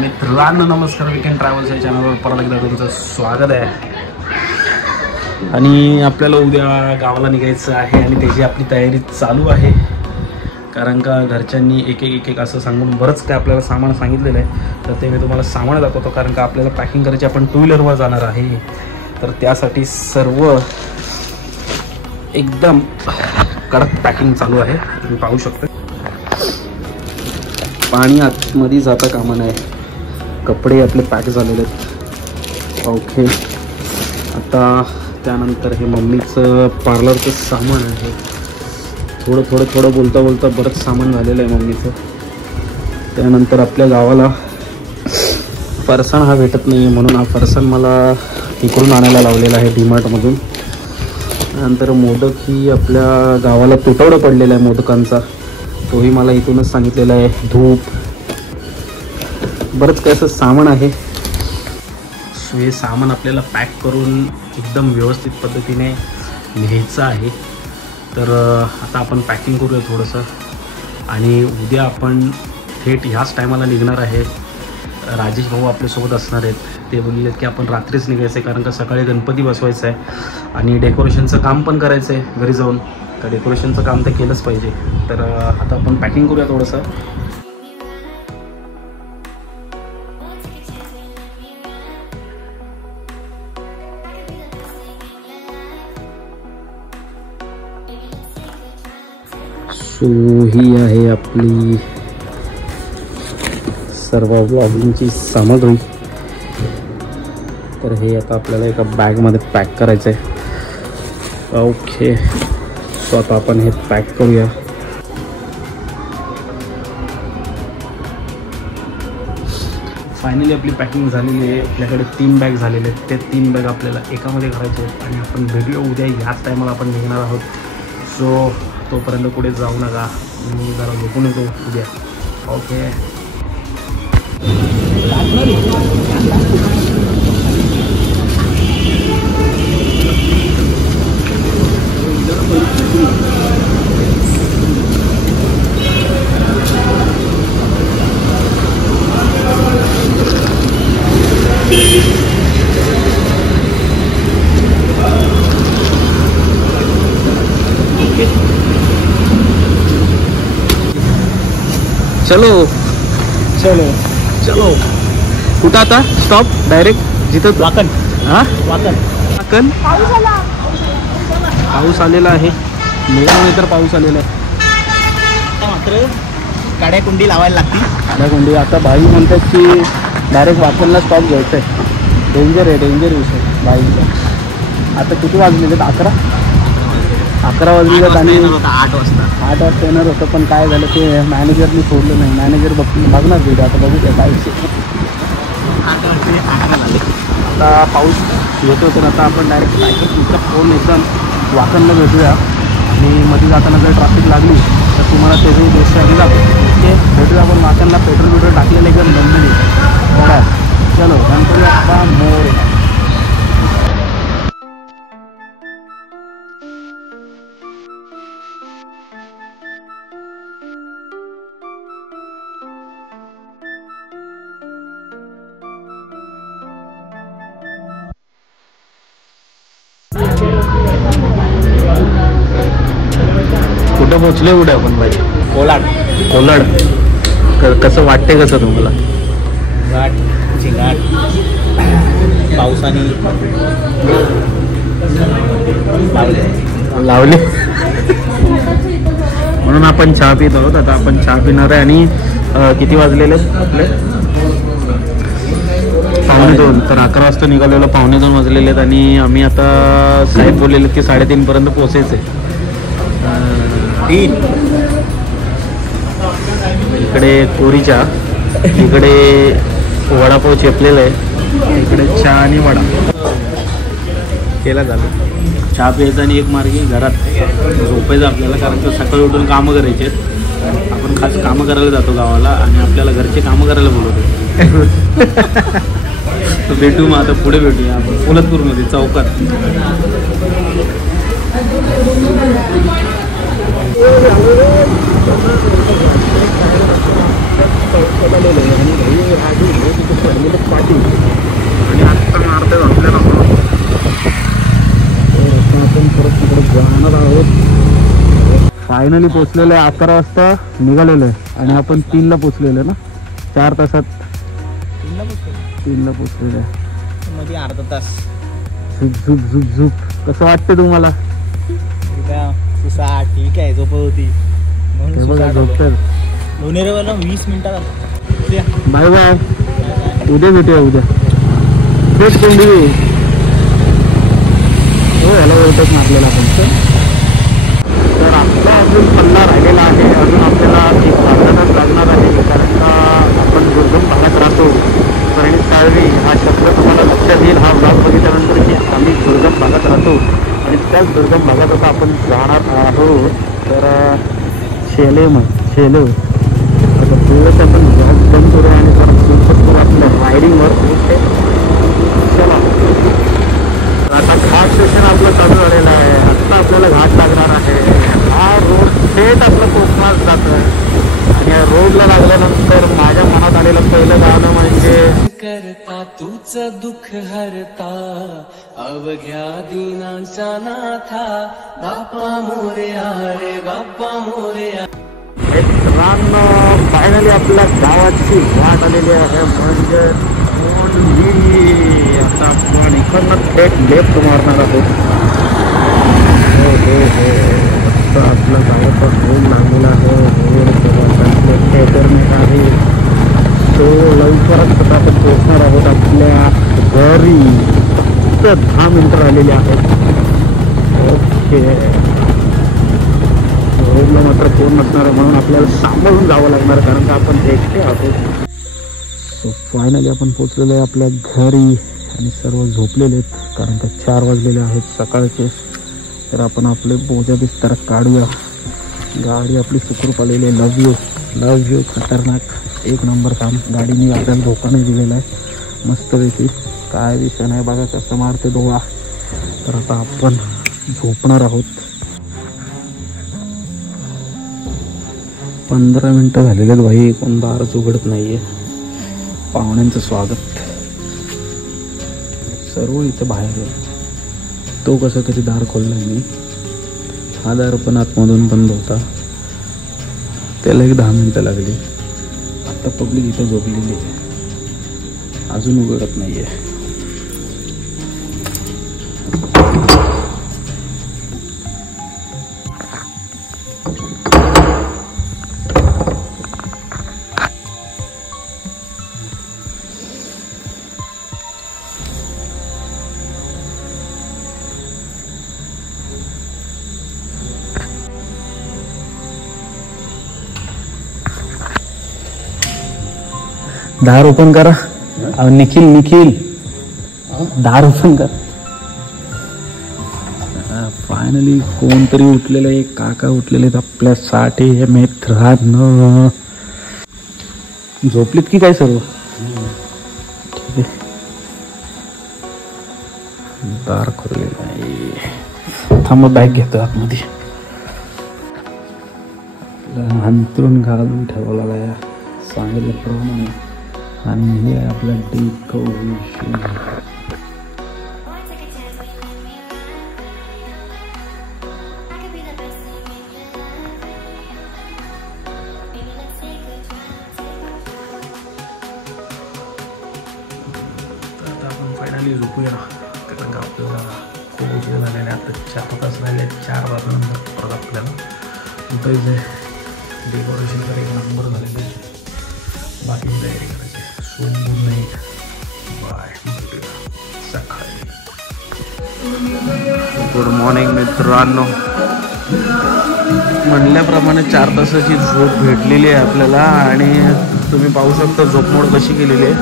मित्रांनो नमस्कार, weekend travels या चॅनलवर परत एकदा तुमचं स्वागत आहे. आणि आपल्याला उद्या गावाला निघायचं आहे आणि त्याची आपली तयारी चालू आहे. कारण का घरच्यांनी एक एक असं सांगून बरंच काय आपल्याला सामान सांगितलेलं आहे. तर ते मी तुम्हाला सामान दाखवतो. कारण का आपल्याला पॅकिंग करायची, आपण टू व्हीलरवर जाणार आहे. तर त्यासाठी सर्व एकदम कडक पॅकिंग चालू आहे. तुम्ही पाहू शकता. पाणी आतमध्ये जाता कामा नये. कपडे आपले पॅक झालेले आहेत. ओके, आता त्यानंतर हे मम्मीचं पार्लरचं सामान आहे. थोडं बोलता बरंच सामान झालेलं आहे मम्मीचं. त्यानंतर आपल्या गावाला फरसाण हा भेटत नाही आहे, म्हणून हा फरसाण मला इकडून आणायला लावलेला आहे डीमार्टमधून. त्यानंतर मोदक ही आपल्या गावाला तुटवडा पडलेला आहे मोदकांचा, तोही मला इथूनच सांगितलेला आहे. धूप, बरंच काय असं सामान आहे. सो हे सामान आपल्याला पॅक करून एकदम व्यवस्थित पद्धतीने न्यायचं आहे. तर आता आपण पॅकिंग करूया थोडंसं. आणि उद्या आपण थेट ह्याच टायमाला निघणार आहे. राजेश भाऊ आपल्यासोबत असणार आहेत. ते बोलले की आपण रात्रीच निघायचं आहे, कारण का सकाळी गणपती बसवायचं आहे आणि डेकोरेशनचं काम पण करायचं आहे घरी जाऊन. तर डेकोरेशनचं काम तर केलंच पाहिजे. तर आता आपण पॅकिंग करूया थोडंसं. सो ही आहे आपली सर्व ब्लॉगिंगची सामग्री. तर हे आता आपल्याला एका बॅगमध्ये पॅक करायचं आहे. ओके, सो आता आपण हे पॅक करूया. फायनली आपली पॅकिंग झालेली आहे. आपल्याकडे 3 बॅग झालेले आहेत. ते 3 बॅग आपल्याला एकामध्ये घालायचे आहेत आणि आपण भेटूया उद्या. ह्याच टायमाला आपण निघणार आहोत. सो तोपर्यंत कुठे जाऊ नका, मी जरा झोपून येतो उद्या. ओके, चलो चलो चलो. कुठं आता स्टॉप? डायरेक्ट जिथं वाकण. हां, वाकण. पाऊस आलेला आहे. मेळामध्ये तर पाऊस आलेला आहे. मात्र काड्याकुंडी लावायला लागतील. काड्याकुंडी आता भाई म्हणतात की डायरेक्ट वाकणला स्टॉप घ्यायचा आहे. डेंजर विषय भाईचा. आता किती वाजले? 11 वाजले आणि 8 वाजता येणार होतं. पण काय झालं ते मॅनेजरनी सोडलं नाही. मॅनेजर बघणार व्हिडिओ. आता बघू द्या काय विषय. आता पाऊस येतो, तर आता आपण डायरेक्ट तुमचा फोन एकदम वाकणला भेटूया. आणि मध्ये जाताना जर ट्रॅफिक लागली तर तुम्हाला त्याची गोष्ट आधी जातो. ओके, भेटूया आपण वाकणला. पेट्रोल टाकलेलं एकदम बंद. चलो, गणपती बाप्पा मोरया. कुठं पोचले आपण भाई? कोलाड. कसं वाटते, कसं तुम्हाला? घाट चिंगाट पावसाने लावले म्हणून आपण चहा पित आहोत. आता आपण चहा पिणार आहे. आणि किती वाजलेले आपले? 2:45. तर 11 वाजता निघालेलो, 2:45 वाजलेले आहेत. आणि आम्ही आता साहेब बोललेले की 3:30 पर्यंत पोचायचं आहे. इकडे कोरीचा, इकडे वडापाव चेपलेला आहे. इकडे चहा आणि वडा केला झालं. चहा प्यायचा आणि एक मार्गी घरात झोपायचं आपल्याला. कारण का सकाळी उठून कामं करायचे आहेत. आपण खास कामं करायला जातो गावाला आणि आपल्याला घरचे कामं करायला बोलवतो. तर भेटू मग आता, पुढे भेटूया आपण पोलतपूरमध्ये चौकात. फायनली पोचलेलं आहे. 11 वाजता निघालेलं आहे आणि आपण 3ला पोचलेलो ना. 4 तासात 3ला पोचलेलं आहे. मध्ये अर्धा तास. झुप झुप झुप झुप. कसं वाटतं तुम्हाला? ठीक आहे. झोपत होती हे बघा झोपतात. लोणेरेवाला 20 मिनिटात. Bye bye. उद्या भेटूया. उद्या तेच कोंडी हो याला ओळखत ना आपल्याला पण. तर आपला अजून पल्ला राहिलेला आहे. अजून आपल्याला 1 अर्धा तास लागणार आहे. कारण का आपण दुर्गम भागात राहतो. आणि साळवी हा शब्द तुम्हाला लक्षात येईल हा ब्लॉग बघितल्यानंतर की आम्ही दुर्गम भागात राहतो आणि त्याच दुर्गम भागात आता आपण जाणार आहोत. तर शेले आता थोडंसं आपण गॅस बंद करूया आणि जरा सुरू आपल्या रायडिंगवर. चला आता घाट स्टेशन आपलं चालू झालेलं आहे. आत्ता आपल्याला घाट लागणार आहे. हा रोड थेट आपलं कोकणात जात आहे आणि या रोडला लागल्यानंतर माझ्या मनात आलेलं पहिलं गाणं म्हणजे करता तूच दुःख हरता अवघ्या दिनांचा नाथा बाप्पा मोरया रे बाप्पा मोरया. मित्रांनो फायनली आपल्या गावाची वाट आलेली आहे म्हणजे आता आपण इकडनं थेट लेफ्ट मारणार आहोत. आता आपल्या गावाचा रोड लागलेला आहे. रोड थिएटरने आहे. तो लवकरच आता आपण पोहोचणार आहोत आपल्या घरी. फक्त 10 मिनिटं राहिलेली आहेत. ओके रोडला मात्र कोण नसणार आहे म्हणून आपल्याला सांभाळून जावं लागणार कारण का आपण एकटे आहोत. सो फायनली आपण पोचलेलो आहे आपल्या घरी आणि सर्व झोपलेले आहेत कारण का 4 वाजलेले आहेत सकाळचे. तर आपण आपले बोजा बिस्तर काढूया. गाडी आपली सुखरूप आलेली आहे. लव यू खतरनाक 1 नंबर काम. गाडीने आपल्याला धोका नाही दिलेला आहे. मस्तपैकी काय विषय नाही. बघा कसं मारते डोळा. तर आता आपण झोपणार आहोत. 15 मिनटं झालेले आहेत भाई. कोण दारच उघडत नाहीये. पाहुण्यांचं स्वागत सर्व इथं बाहेर आहे. तो कसं तरी दार खोलला मी. हा दार पण आतमधून बंद होता. त्याला एक 10 मिनटं लागली. आता पब्लिक इथं झोपलेली आहे. अजून उघडत नाहीये. दार ओपन करा. निखिल दार ओपन कर. फायनली कोणतरी उठलेलं आहे. काका उठलेले आहेत आपल्यासाठी. हे मित्रांनो झोपलीत की काय सर्व? ठीक आहे. दार खोललेलं आहे. थांब बॅग घेतो आतमध्ये. अंतरून घालून ठेवलेला आहे सांगितल्याप्रमाणे. आणि हे आहे आपलं डेकोरेशन. आता आपण फायनली झोपूया कारण का आपल्याला खूप उशीर झालेला आहे. आता 4 तास राहिले. 4 वाजल्यानंतर परत आपल्याला उठायचं आहे. डेकोरेशन तर 1 नंबर झालेलं आहे. बाकी तयारी करायची. So good night. बाय. सकाळी. गुड मॉर्निंग मित्रांनो. म्हणल्याप्रमाणे 4 तासाची झोप भेटलेली आहे आपल्याला आणि तुम्ही पाहू शकता झोप मोड कशी केलेली आहे.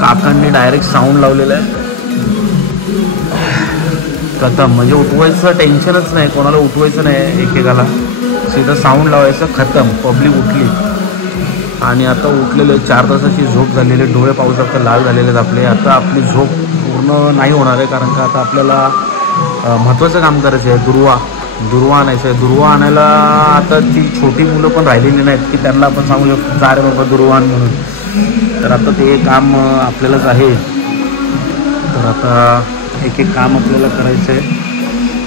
काकांनी डायरेक्ट साऊंड लावलेला आहे. खतम. म्हणजे उठवायचं टेन्शनच नाही. कोणाला उठवायचं नाही. एकेकाला सीधा साऊंड लावायचं. खतम. पब्लिक उठली. आणि आता उठलेले 4 तासाची झोप झालेली. डोळे पाहू शकता लाल झालेले आहेत आपले. आता आपली झोप पूर्ण नाही होणार आहे कारण का आता आपल्याला महत्त्वाचं काम करायचं आहे. दुर्वा आणायचं आहे. दुर्वा आणायला आता ती छोटी मुलं पण राहिलेली नाहीत की त्यांना आपण सांगू शकतो जा रे बाबा दुर्वा आण म्हणून. तर आता ते काम आपल्यालाच आहे. तर आता एक काम आपल्याला करायचं आहे.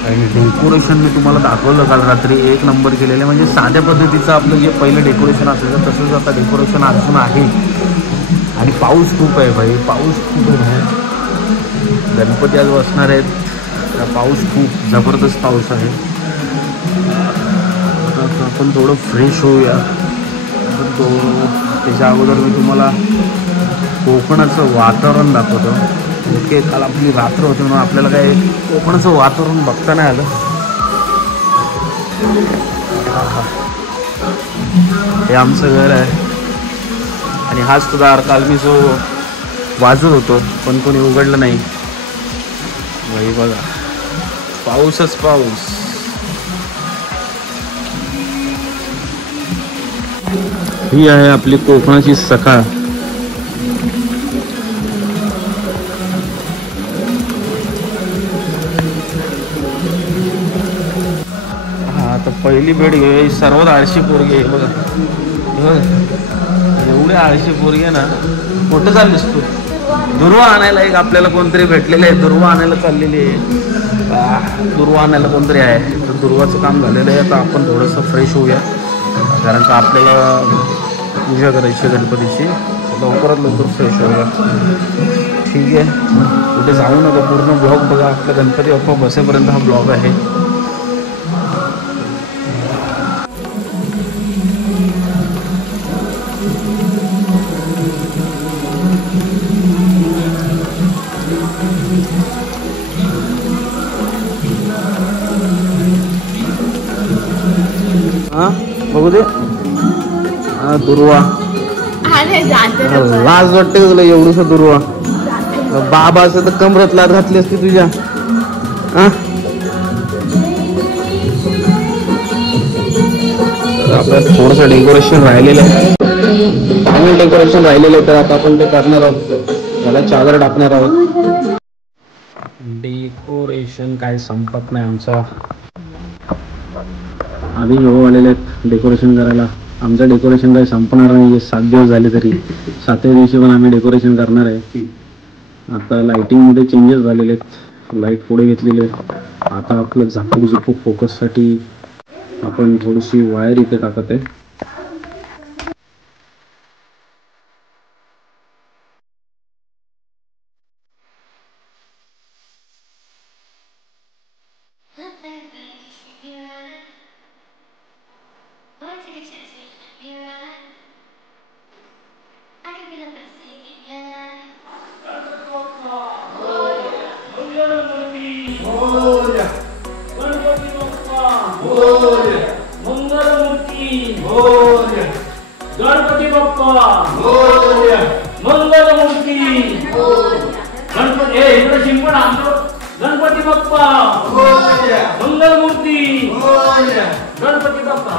आणि डेकोरेशन मी तुम्हाला दाखवलं काल रात्री, एक नंबर केलेलं आहे. म्हणजे साध्या पद्धतीचं आपलं जे पहिलं डेकोरेशन असायचं तसंच आता डेकोरेशन अजून आहे. आणि पाऊस खूप आहे भाई, पाऊस खूप आहे. गणपती आज बसणार आहेत, पाऊस खूप जबरदस्त पाऊस आहे. आता आपण थोडं फ्रेश होऊया. तो त्याच्या अगोदर मी तुम्हाला कोकणाचं वातावरण दाखवतो. ओके, काल आपली रात्र होती म्हणून आपल्याला काय कोकणाचं वातावरण बघता नाही आलं. हे आमचं घर आहे आणि हाच तो दार काल मी जो वाजत होतो पण कोणी उघडलं नाही. भाई बघा, पाऊसच पाऊस. ही आहे आपली कोकणाची सकाळ. आता पहिली भेट घे, सर्वात आळशी पोरगी आहे बघा. एवढे आळशी पोरगी आहे ना. कुठं चाललीस तू? दुर्वा आणायला एक आपल्याला कोणतरी भेटलेलं आहे, दुर्वा आणायला चाललेली आहे. दुर्वा आणायला कोणतरी आहे, तर दुर्वाचं काम झालेलं आहे. आता आपण थोडंसं फ्रेश होऊया, कारण का आपल्याला पूजा करायची गणपतीची. लवकरात लवकर फ्रेश होऊया. ठीक आहे, कुठे जाऊ नका, पूर्ण ब्लॉग बघा. आपला गणपती बाप्पा बसेपर्यंत हा ब्लॉग आहे. बघू दे. दुर्वा, लाज वाटते का तुला एवढूस दुर्वा? बाबा असं तर कमरत लाद घातली असती तुझ्या. आपलं थोडंसं डेकोरेशन राहिलेलं आहे, फायनल डेकोरेशन राहिलेलं आहे, तर आता आपण ते करणार आहोत. त्याला चादर टाकणार आहोत. डेकोरेशन काय संपत नाही आमचा. आधी भाऊ आलेले आहेत डेकोरेशन करायला. आमचं डेकोरेशन काही संपणार नाही. 7 दिवस झाले तरी 7व्या दिवशी पण आम्ही डेकोरेशन करणार आहे. आता लाईटिंगमध्ये चेंजेस झालेले आहेत, लाईट पुढे घेतलेले आहेत. आता आपलं झापूक झुपूक फोकससाठी आपण थोडीशी वायर इथे टाकत आहे. गणपती बाप्पा मोरया, मंगलमूर्ती गणपती इकडे शिंपण आणतो. गणपती बाप्पा मोरया, मंगलमूर्ती मोरया, गणपती बाप्पा.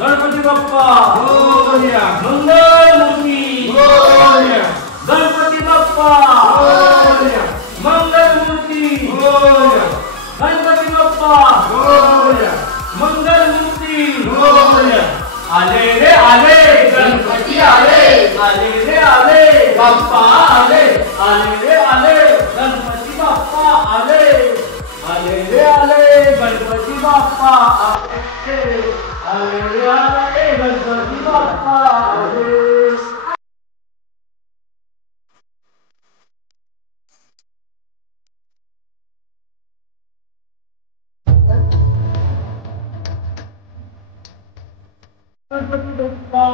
गणपती बाप्पा मोरया, मंगलमूर्ती मोरया, गणपती बाप्पा मोरया, मंगलमूर्ती मोरया, गणपती बाप्पा मोरया, मंगलमूर्ती मोरया. आले रे आले गणपती आले, आले रे आले बाप्पा आले, आले रे आले गणपती बाप्पा आले, आले रे आले गणपती बाप्पा आले, आले रे आले गणपती बाप्पा आले. गणपती बाप्पा